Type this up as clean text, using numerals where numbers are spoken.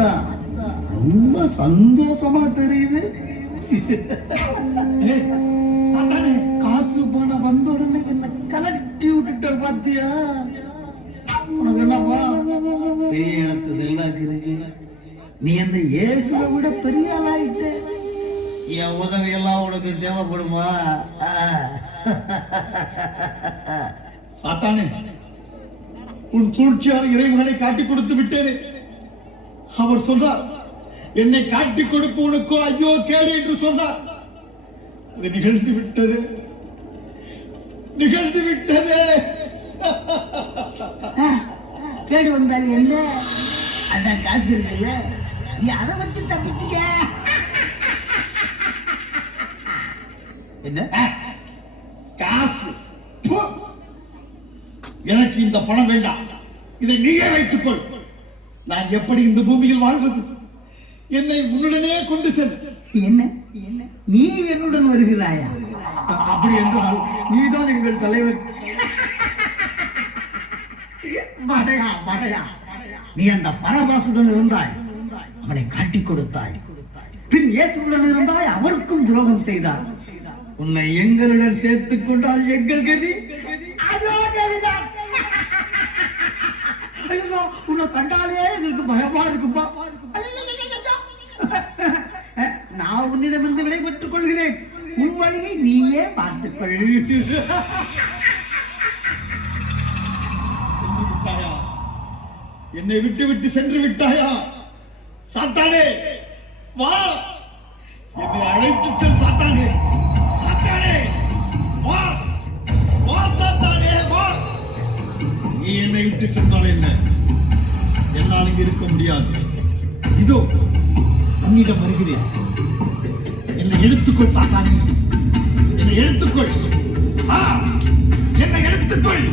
பார்த்தா ரொம்ப சந்தோஷமா தெரியுது. சாத்தானே, காசு பணம் வந்த உடனே என்ன கலட்டி விட்டுட்ட பாத்தியா? உனக்கு என்னப்பா பெரிய இடத்து செல்வாக்கு இருக்கு. நீ அந்த இயேசுவை விட பெரிய ஆளாயிட்ட. என் உதவி எல்லாம் உனக்கு தேவைப்படுமா? சாத்தானே, உன் சூழ்ச்சியால் இறைமகனை காட்டி கொடுத்து விட்டேனே. அவர் சொல்றார், என்னை காட்டி கொடுப்பவனுக்கோ ஐயோ கேடு என்று சொன்னார். அது நிகழ்ந்து விட்டது, நிகழ்ந்து விட்டது. கேடு வந்தால் என்ன? அதான் காசு இருக்குல்ல, நீ அதை வச்சு தப்பிச்சுக்க. என்ன காசு? எனக்கு இந்த பணம் வேண்டாம், இதை நீயே வைத்துக்கொள். நான் எப்படி இந்த பூமியில் வாழ்வது? என்னை உன்னுடனே கொண்டு செல். என்ன என்ன நீ என்னுடன் வருகிறாயா? அப்படி என்றால் நீதான் எங்கள் தலைவர். வடையா வடையா, நீ அந்த பரபாசுடன் இருந்தாய், அவனை காட்டிக் கொடுத்தாய். பின் இயேசுடன் இருந்தாய், அவருக்கும் துரோகம் செய்தார். உன்னை எங்களுடன் சேர்த்துக் கொண்டால் எங்கள் கதி அதோ கதிதான். உன்னை கண்டாலே எங்களுக்கு பயமா இருக்குப்பா. நான் உன்னிடமிருந்து விடை பெற்றுக் கொள்கிறேன். உன் வழியை நீயே பார்த்துக்கொள். என்னை விட்டு விட்டு சென்று விட்டாயா? சாத்தானே வா, என்னை அழைத்து செல். சாத்தானே, சாத்தானே வா, வா சாத்தானே வா. நீ என்னை விட்டு சென்றால் என்ன? என்னால் இங்கு இருக்க முடியாது. இதோ உன்னிடம் வருகிறேன். என்னை எடுத்துக்கொள் சாத்தானே, என்னை எடுத்துக்கொள். என்னை எடுத்துக்கொள்.